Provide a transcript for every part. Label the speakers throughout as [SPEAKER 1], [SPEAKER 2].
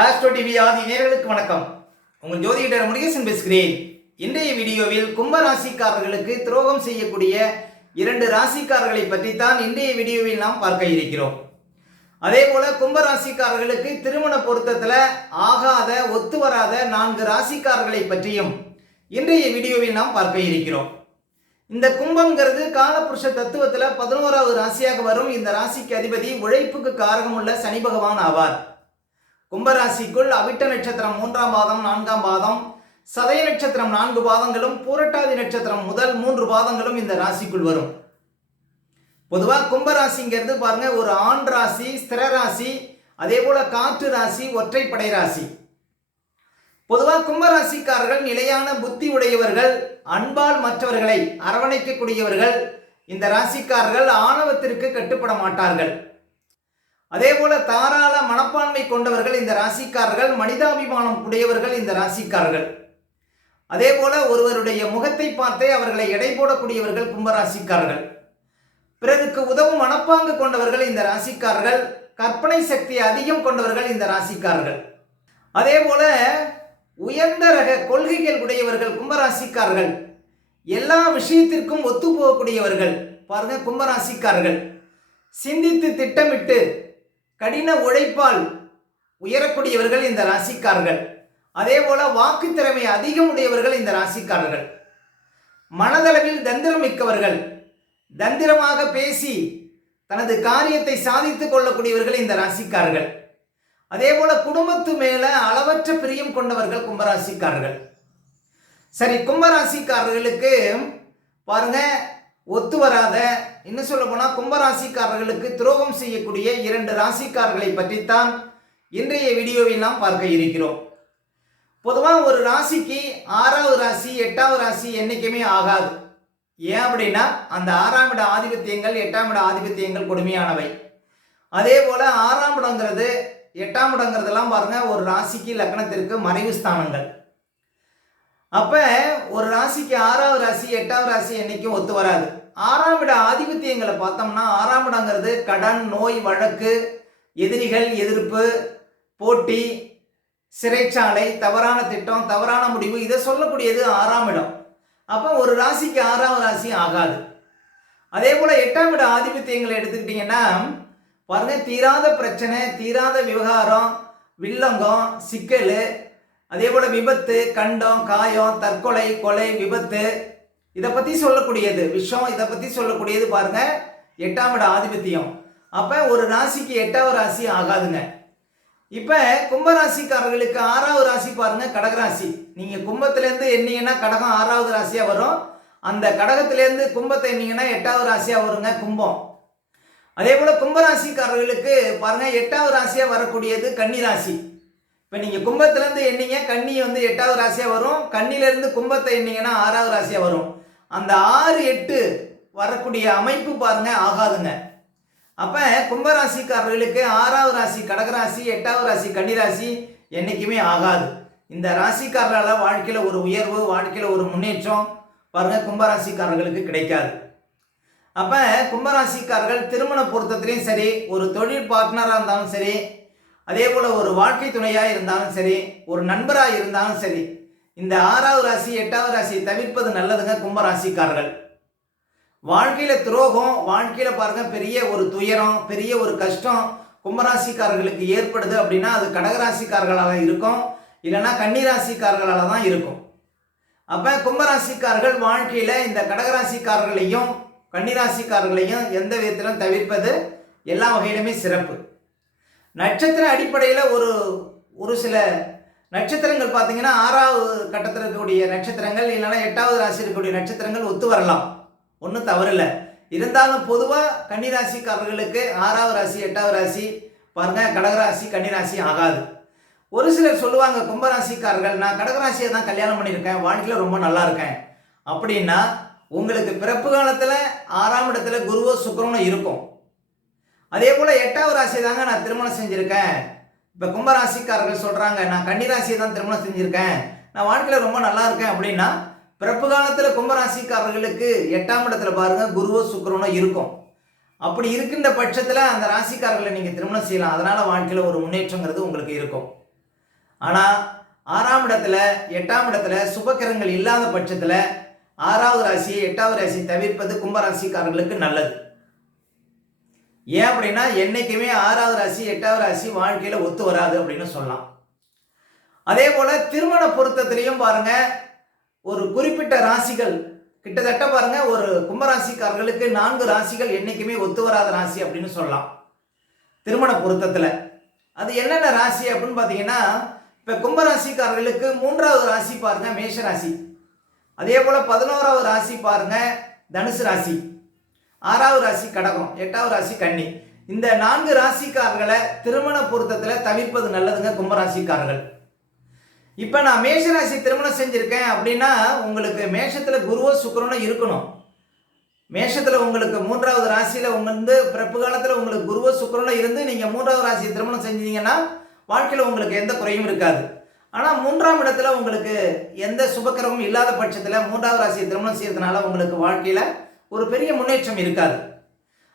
[SPEAKER 1] Astro TV ஆதி நேர்களுக்கு வணக்கம். உங்கள் ஜோதிடர் முருகேசன் பேசுகிறேன். இன்றைய வீடியோவில் கும்ப ராசிக்காரர்களுக்கு துரோகம் செய்யக்கூடிய இரண்டு ராசிக்காரர்களை தான் இன்றைய வீடியோவில் நாம் பார்க்க இருக்கிறோம். அதே போல கும்ப ராசிக்காரர்களுக்கு திருமண பொருத்தத்தில் ஆகாத ஒத்து வராத நான்கு ராசிக்காரர்களை பற்றியும் இன்றைய வீடியோவில் நாம் பார்க்க இருக்கிறோம். இந்த கும்பம்ங்கிறது காலபுருஷ தத்துவத்தில் பதினோராவது ராசியாக வரும். இந்த ராசிக்கு அதிபதி உழைப்புக்கு காரகமுள்ள சனி பகவான் ஆவார். கும்பராசிக்குள் அவிட்ட நட்சத்திரம் மூன்றாம் பாதம் நான்காம் பாதம் சதய நட்சத்திரம் நான்கு பாதங்களும் பூரட்டாதி நட்சத்திரம் முதல் மூன்று பாதங்களும் இந்த ராசிக்குள் வரும். பொதுவாக கும்பராசிங்கிறது பாருங்க ஒரு ஆண் ராசி ஸ்திர ராசி அதே போல காற்று ராசி ஒற்றைப்படை ராசி. பொதுவாக கும்பராசிக்காரர்கள் நிலையான புத்தி உடையவர்கள் அன்பால் மற்றவர்களை அரவணைக்கக்கூடியவர்கள் இந்த ராசிக்காரர்கள் ஆணவத்திற்கு கட்டுப்பட மாட்டார்கள். அதே போல தாராள மனப்பான்மை கொண்டவர்கள் இந்த ராசிக்காரர்கள் மனிதாபிமானம் உடையவர்கள் இந்த ராசிக்காரர்கள். அதே போல ஒருவருடைய முகத்தை பார்த்தே அவர்களை எடை போடக்கூடியவர்கள் கும்பராசிக்காரர்கள். பிறருக்கு உதவும் மனப்பாங்கு கொண்டவர்கள் இந்த ராசிக்காரர்கள் கற்பனை சக்தி அதிகம் கொண்டவர்கள் இந்த ராசிக்காரர்கள். அதே போல உயர்ந்த ரக கொள்கைகள் உடையவர்கள் கும்பராசிக்காரர்கள். எல்லா விஷயத்திற்கும் ஒத்து போகக்கூடியவர்கள் பாருங்க கும்பராசிக்காரர்கள். சிந்தித்து திட்டமிட்டு கடின உழைப்பால் உயரக்கூடியவர்கள் இந்த ராசிக்காரர்கள். அதே போல வாக்கு திறமை அதிகம் உடையவர்கள் இந்த ராசிக்காரர்கள். மனதளவில் தந்திரம் மிக்கவர்கள் தந்திரமாக பேசி தனது காரியத்தை சாதித்துக் கொள்ளக்கூடியவர்கள் இந்த ராசிக்காரர்கள். அதே போல குடும்பத்து மேல அளவற்ற பிரியம் கொண்டவர்கள் கும்பராசிக்காரர்கள். சரி கும்பராசிக்காரர்களுக்கு பாருங்க ஒத்து வராத இன்னும் சொல்ல போனால் கும்பராசிக்காரர்களுக்கு துரோகம் செய்யக்கூடிய இரண்டு ராசிக்காரர்களை பற்றித்தான் இன்றைய வீடியோவில் நாம் பார்க்க இருக்கிறோம். பொதுவாக ஒரு ராசிக்கு ஆறாவது ராசி எட்டாவது ராசி என்றைக்குமே ஆகாது. ஏன் அப்படின்னா அந்த ஆறாம் இட ஆதிபத்தியங்கள் எட்டாம் இட ஆதிபத்தியங்கள் கொடுமையானவை. அதே போல் ஆறாம் இடங்கிறது எட்டாம் இடங்கிறதெல்லாம் பாருங்கள் ஒரு ராசிக்கு லக்னத்திற்கு மறைவு ஸ்தானங்கள். அப்போ ஒரு ராசிக்கு ஆறாவது ராசி எட்டாவது ராசி என்றைக்கும் ஒத்து வராது. ஆறாம் இட ஆதிபத்தியங்களை பார்த்தோம்னா ஆறாம் இடங்கிறது கடன் நோய் வழக்கு எதிரிகள் எதிர்ப்பு போட்டி சிறைச்சாலை தவறான திட்டம் தவறான முடிவு இதை சொல்லக்கூடியது ஆறாம் இடம். அப்போ ஒரு ராசிக்கு ஆறாம் ராசி ஆகாது. அதே போல் எட்டாம் இட ஆதிபத்தியங்களை எடுத்துக்கிட்டிங்கன்னா பாருங்கள் தீராத பிரச்சனை தீராத விவகாரம் வில்லங்கம் சிக்கல் அதே போல் விபத்து கண்டம் காயம் தற்கொலை கொலை விபத்து இதை பற்றி சொல்லக்கூடியது விஷம் இதை பற்றி சொல்லக்கூடியது பாருங்க எட்டாம் இட ஆதிபத்தியம். அப்போ ஒரு ராசிக்கு எட்டாவது ராசி ஆகாதுங்க. இப்போ கும்பராசிக்காரர்களுக்கு ஆறாவது ராசி பாருங்க கடகராசி. நீங்கள் கும்பத்துலேருந்து எண்ணீங்கன்னா கடகம் ஆறாவது ராசியாக வரும். அந்த கடகத்திலேருந்து கும்பத்தை எண்ணீங்கன்னா எட்டாவது ராசியாக வருங்க கும்பம். அதே போல் கும்பராசிக்காரர்களுக்கு பாருங்க எட்டாவது ராசியாக வரக்கூடியது கன்னி ராசி இப்போ நீங்கள் கும்பத்துலேருந்து எண்ணீங்க கன்னி வந்து எட்டாவது ராசியாக வரும். கன்னிலேருந்து கும்பத்தை எண்ணீங்கன்னா ஆறாவது ராசியாக வரும். அந்த ஆறு எட்டு வரக்கூடிய அமைப்பு பாருங்க ஆகாதுங்க. அப்போ கும்பராசிக்காரர்களுக்கு ஆறாவது ராசி கடகராசி எட்டாவது ராசி கன்னிராசி என்றைக்குமே ஆகாது. இந்த ராசிக்காரர்களால் வாழ்க்கையில் ஒரு உயர்வு வாழ்க்கையில் ஒரு முன்னேற்றம் பாருங்க கும்பராசிக்காரர்களுக்கு கிடைக்காது. அப்போ கும்பராசிக்காரர்கள் திருமண பொருத்தத்திலையும் சரி ஒரு தொழில் பார்ட்னராக இருந்தாலும் சரி அதே போல் ஒரு வாழ்க்கை துணையாக இருந்தாலும் சரி ஒரு நண்பராக இருந்தாலும் சரி இந்த ஆறாவது ராசி எட்டாவது ராசியை தவிர்ப்பது நல்லதுங்க கும்பராசிக்காரர்கள். வாழ்க்கையில் துரோகம் வாழ்க்கையில் பாருங்க பெரிய ஒரு துயரம் பெரிய ஒரு கஷ்டம் கும்பராசிக்காரர்களுக்கு ஏற்படுது அப்படின்னா அது கடகராசிக்காரர்களாக இருக்கும் இல்லைன்னா கன்னிராசிக்காரர்களால் தான் இருக்கும். அப்போ கும்பராசிக்காரர்கள் வாழ்க்கையில் இந்த கடகராசிக்காரர்களையும் கன்னிராசிக்காரர்களையும் எந்த விதத்திலும் தவிர்ப்பது எல்லா வகையிலுமே சிறப்பு. நட்சத்திர அடிப்படையில் ஒரு ஒரு சில நட்சத்திரங்கள் பார்த்தீங்கன்னா ஆறாவது கட்டத்தில் இருக்கக்கூடிய நட்சத்திரங்கள் இல்லைன்னா எட்டாவது ராசி இருக்கக்கூடிய நட்சத்திரங்கள் ஒத்து வரலாம். ஒன்றும் தவறில்லை. இருந்தாலும் பொதுவாக கன்னிராசிக்காரர்களுக்கு ஆறாவது ராசி எட்டாவது ராசி பாருங்கள் கடகராசி கன்னிராசி ஆகாது. ஒரு சிலர் சொல்லுவாங்க கும்பராசிக்காரர்கள் நான் கடகராசியை தான் கல்யாணம் பண்ணியிருக்கேன் வாழ்க்கையில் ரொம்ப நல்லா இருக்கேன். அப்படின்னா உங்களுக்கு பிறப்பு காலத்தில் ஆறாம் இடத்துல குருவோ சுக்கரனும் இருக்கும். அதே போல் எட்டாவது ராசி தாங்க நான் திருமணம் செஞ்சுருக்கேன். இப்போ கும்பராசிக்காரர்கள் சொல்கிறாங்க நான் கன்னிராசியை தான் திருமணம் செஞ்சுருக்கேன். நான் வாழ்க்கையில் ரொம்ப நல்லா இருக்கேன் அப்படின்னா பிறப்பு காலத்தில் கும்பராசிக்காரர்களுக்கு எட்டாம் இடத்துல பாருங்க குருவோ சுக்கரனோ இருக்கும். அப்படி இருக்கின்ற பட்சத்தில் அந்த ராசிக்காரர்களை நீங்கள் திருமணம் செய்யலாம். அதனால் வாழ்க்கையில் ஒரு முன்னேற்றங்கிறது உங்களுக்கு இருக்கும். ஆனால் ஆறாம் இடத்துல எட்டாம் இடத்துல சுபக்கிரகங்கள் இல்லாத பட்சத்தில் ஆறாவது ராசி எட்டாவது ராசி தவிர்ப்பது கும்பராசிக்காரர்களுக்கு நல்லது. ஏன் அப்படின்னா என்னைக்குமே ஆறாவது ராசி எட்டாவது ராசி வாழ்க்கையில் ஒத்து வராது அப்படின்னு சொல்லலாம். அதே போல திருமண பொருத்தத்திலையும் பாருங்க ஒரு குறிப்பிட்ட ராசிகள் கிட்டத்தட்ட பாருங்க ஒரு கும்பராசிக்காரர்களுக்கு நான்கு ராசிகள் என்றைக்குமே ஒத்து வராத ராசி அப்படின்னு சொல்லலாம். திருமண பொருத்தத்தில். அது என்னென்ன ராசி அப்படின்னு பார்த்தீங்கன்னா இப்போ கும்பராசிக்காரர்களுக்கு மூன்றாவது ராசி பாருங்க மேஷ ராசி அதே போல பதினோராவது ராசி பாருங்க தனுசு ராசி. ஆறாவது ராசி கடகம் எட்டாவது ராசி கன்னி. இந்த நான்கு ராசிக்காரர்களை திருமண பொருத்தத்தில் தவிர்ப்பது நல்லதுங்க கும்பராசிக்காரர்கள். இப்போ நான் மேஷராசி திருமணம் செஞ்சுருக்கேன் அப்படின்னா உங்களுக்கு மேஷத்தில் குருவோ சுக்கிரனோ இருக்கணும். மேஷத்தில் உங்களுக்கு மூன்றாவது ராசியில் உங்கள் வந்து பிறப்பு காலத்தில் உங்களுக்கு குருவோ சுக்கிரனோ இருந்து நீங்கள் மூன்றாவது ராசி திருமணம் செஞ்சீங்கன்னா வாழ்க்கையில் உங்களுக்கு எந்த குறையும் இருக்காது. ஆனால் மூன்றாம் இடத்துல உங்களுக்கு எந்த சுபக்கிரமும் இல்லாத பட்சத்தில் மூன்றாவது ராசியை திருமணம் செய்யறதுனால உங்களுக்கு வாழ்க்கையில் ஒரு பெரிய முன்னேற்றம் இருக்காது.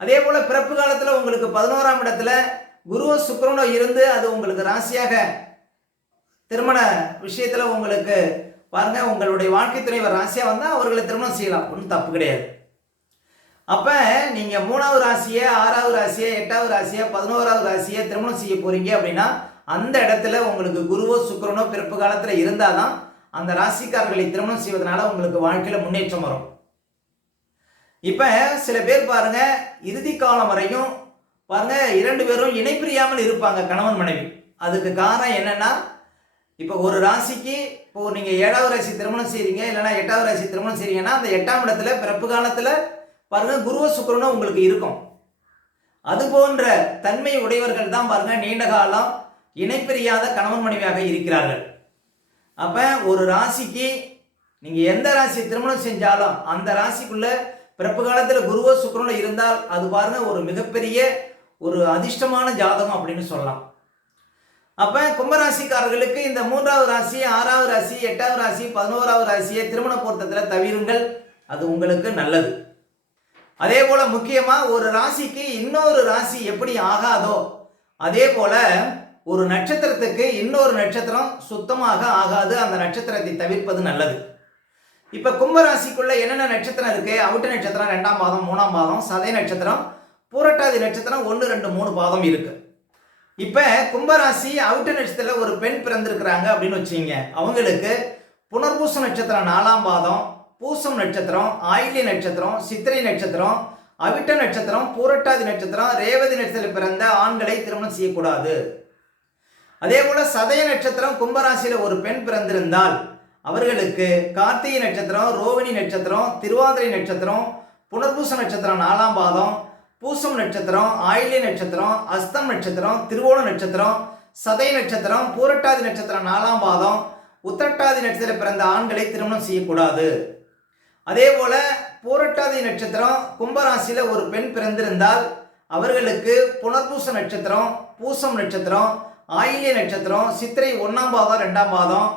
[SPEAKER 1] அதே போல் பிறப்பு காலத்தில் உங்களுக்கு பதினோராம் இடத்துல குருவோ சுக்கிரனோ இருந்து அது உங்களுக்கு ராசியாக திருமண விஷயத்தில் உங்களுக்கு பாருங்க உங்களுடைய வாழ்க்கை துணைவர் ராசியாக வந்தால் அவர்களை திருமணம் செய்யலாம். ஒன்றும் தப்பு கிடையாது. அப்போ நீங்கள் மூணாவது ராசியை ஆறாவது ராசியை எட்டாவது ராசியை பதினோராவது ராசியை திருமணம் செய்ய போகிறீங்க அப்படின்னா அந்த இடத்துல உங்களுக்கு குருவோ சுக்கரனோ பிறப்பு காலத்தில் இருந்தால் தான் அந்த ராசிக்காரர்களை திருமணம் செய்வதனால உங்களுக்கு வாழ்க்கையில் முன்னேற்றம் வரும். இப்போ சில பேர் பாருங்க இறுதி காலம் வரையும் பாருங்க இரண்டு பேரும் இணைப்பிரியாமல் இருப்பாங்க கணவன் மனைவி. அதுக்கு காரணம் என்னன்னா இப்போ ஒரு ராசிக்கு இப்போ நீங்கள் ஏழாவது ராசி திருமணம் செய்கிறீங்க இல்லைன்னா எட்டாவது ராசி திருமணம் செய்கிறீங்கன்னா அந்த எட்டாம் இடத்துல பிறப்பு காலத்தில் பாருங்க குருவ சுக்கிரனும் உங்களுக்கு இருக்கும். அது போன்ற தன்மை உடையவர்கள் தான் பாருங்க நீண்ட காலம் இணைப்பிரியாத கணவன் மனைவியாக இருக்கிறார்கள். அப்போ ஒரு ராசிக்கு நீங்கள் எந்த ராசி திருமணம் செஞ்சாலும் அந்த ராசிக்குள்ளே பிறப்பு காலத்தில் குருவோ சுக்கிரனோ இருந்தால் அது பாருங்க ஒரு மிகப்பெரிய ஒரு அதிர்ஷ்டமான ஜாதகம் அப்படின்னு சொல்லலாம். அப்போ கும்பராசிக்காரர்களுக்கு இந்த மூன்றாவது ராசி ஆறாவது ராசி எட்டாவது ராசி பதினோராவது ராசியை திருமண பொருத்தத்தில் தவிருங்கள். அது உங்களுக்கு நல்லது. அதே போல் முக்கியமாக ஒரு ராசிக்கு இன்னொரு ராசி எப்படி ஆகாதோ அதே போல் ஒரு நட்சத்திரத்துக்கு இன்னொரு நட்சத்திரம் சுத்தமாக ஆகாது. அந்த நட்சத்திரத்தை தவிர்ப்பது நல்லது. இப்போ கும்பராசிக்குள்ள என்னென்ன நட்சத்திரம் இருக்கு? அவுட்ட நட்சத்திரம் ரெண்டாம் பாதம் மூணாம் பாதம் சதய நட்சத்திரம் பூரட்டாதி நட்சத்திரம் ஒன்று ரெண்டு மூணு பாதம் இருக்கு. இப்போ கும்பராசி அவுட்ட நட்சத்திரத்தில் ஒரு பெண் பிறந்திருக்கிறாங்க அப்படின்னு வச்சுங்க அவங்களுக்கு புனர்பூச நட்சத்திரம் நாலாம் பாதம் பூசம் நட்சத்திரம் ஆயிலி நட்சத்திரம் சித்திரை நட்சத்திரம் அவிட்ட நட்சத்திரம் பூரட்டாதி நட்சத்திரம் ரேவதி நட்சத்திரத்தில் பிறந்த ஆண்களை திருமணம் செய்யக்கூடாது. அதே போல சதய நட்சத்திரம் கும்பராசியில் ஒரு பெண் பிறந்திருந்தால் அவர்களுக்கு கார்த்திகை நட்சத்திரம் ரோவிணி நட்சத்திரம் திருவாதிரை நட்சத்திரம் புனர்பூச நட்சத்திரம் நாலாம் பாதம் பூசம் நட்சத்திரம் ஆயிலை நட்சத்திரம் அஸ்தம் நட்சத்திரம் திருவோண நட்சத்திரம் சதை நட்சத்திரம் பூரட்டாதி நட்சத்திரம் நாலாம் பாதம் உத்தரட்டாதி நட்சத்திரம் பிறந்த ஆண்களை திருமணம் செய்யக்கூடாது. அதே போல பூரட்டாதி நட்சத்திரம் கும்பராசியில் ஒரு பெண் பிறந்திருந்தால் அவர்களுக்கு புனர்பூச நட்சத்திரம் பூசம் நட்சத்திரம் ஆயிலிய நட்சத்திரம் சித்திரை ஒன்றாம் பாதம் ரெண்டாம் பாதம்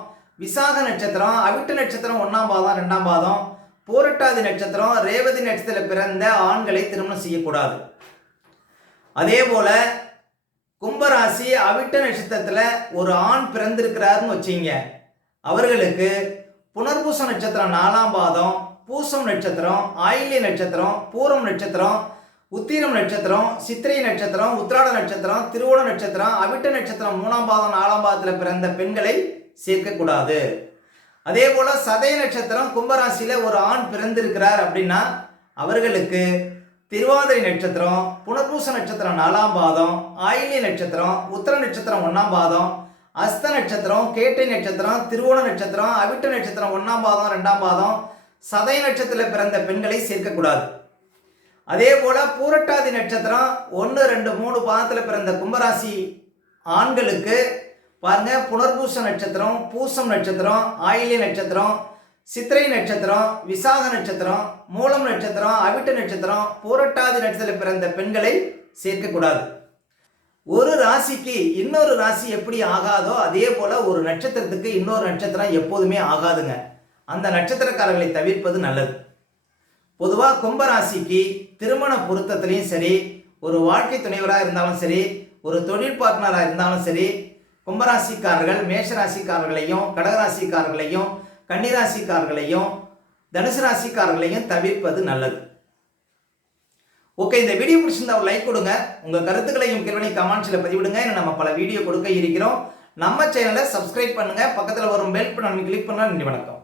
[SPEAKER 1] விசாக நட்சத்திரம் அவிட்டு நட்சத்திரம் ஒன்றாம் பாதம் ரெண்டாம் பாதம். போரட்டாதி நட்சத்திரம் ரேவதி நட்சத்திரத்தில் பிறந்த ஆண்களை திருமணம் செய்யக்கூடாது. அதே போல கும்பராசி அவிட்ட நட்சத்திரத்தில் ஒரு ஆண் பிறந்திருக்கிறாருன்னு வச்சிங்க. அவர்களுக்கு புனர்பூச நட்சத்திரம் நாலாம் பாதம் பூசம் நட்சத்திரம் ஆயில்ய நட்சத்திரம் பூரம் நட்சத்திரம் உத்திரம் நட்சத்திரம் சித்திரை நட்சத்திரம் உத்திராட நட்சத்திரம் திருவோண நட்சத்திரம் அவிட்ட நட்சத்திரம் மூணாம் பாதம் நாலாம் பாதத்தில் பிறந்த பெண்களை சேர்க்கக்கூடாது. அதே போல சதய நட்சத்திரம் கும்பராசியில் ஒரு ஆண் பிறந்திருக்கிறார் அப்படின்னா அவர்களுக்கு திருவாதிரை நட்சத்திரம் புனர்பூச நட்சத்திரம் நாலாம் பாதம் ஆயில்ய நட்சத்திரம் உத்தர நட்சத்திரம் ஒன்றாம் பாதம் அஸ்த நட்சத்திரம் கேட்டை நட்சத்திரம் திருவோண நட்சத்திரம் அவிட்ட நட்சத்திரம் ஒன்றாம் பாதம் ரெண்டாம் பாதம் சதய நட்சத்திரத்தில் பிறந்த பெண்களை சேர்க்கக்கூடாது. அதே போல பூரட்டாதி நட்சத்திரம் ஒன்று ரெண்டு மூணு பாதத்தில் பிறந்த கும்பராசி ஆண்களுக்கு பாருங்க புனர்பூச நட்சத்திரம் பூசம் நட்சத்திரம் ஆயில்ய நட்சத்திரம் சித்திரை நட்சத்திரம் விசாக நட்சத்திரம் மூலம் நட்சத்திரம் அவிட்ட நட்சத்திரம் பூரட்டாதி நட்சத்திரத்தில் பிறந்த பெண்களை சேர்க்கக்கூடாது. ஒரு ராசிக்கு இன்னொரு ராசி எப்படி ஆகாதோ அதே போல ஒரு நட்சத்திரத்துக்கு இன்னொரு நட்சத்திரம் எப்போதுமே ஆகாதுங்க. அந்த நட்சத்திரக்காரர்களை தவிர்ப்பது நல்லது. பொதுவாக கும்பராசிக்கு திருமண பொருத்தத்திலையும் சரி ஒரு வாழ்க்கை துணைவராக இருந்தாலும் சரி ஒரு தொழில் பார்ட்னராக இருந்தாலும் சரி கும்பராசிக்காரர்கள் மேஷராசிக்காரர்களையும் கடகராசிக்காரர்களையும் கன்னிராசிக்காரர்களையும் தனுசு ராசிக்காரர்களையும் தவிர்ப்பது நல்லது. ஓகே இந்த வீடியோ பிடிச்சிருந்தா ஒரு லைக் கொடுங்க. உங்கள் கருத்துக்களையும் கேள்வி கமெண்ட்ஸில் பதிவிடுங்க. ஏன்னா நம்ம பல வீடியோ கொடுக்க இருக்கிறோம். நம்ம சேனலை சப்ஸ்கிரைப் பண்ணுங்கள் பக்கத்தில் வரும் பெல் பட்டன் கிளிக் பண்ணால் நன்றி வணக்கம்.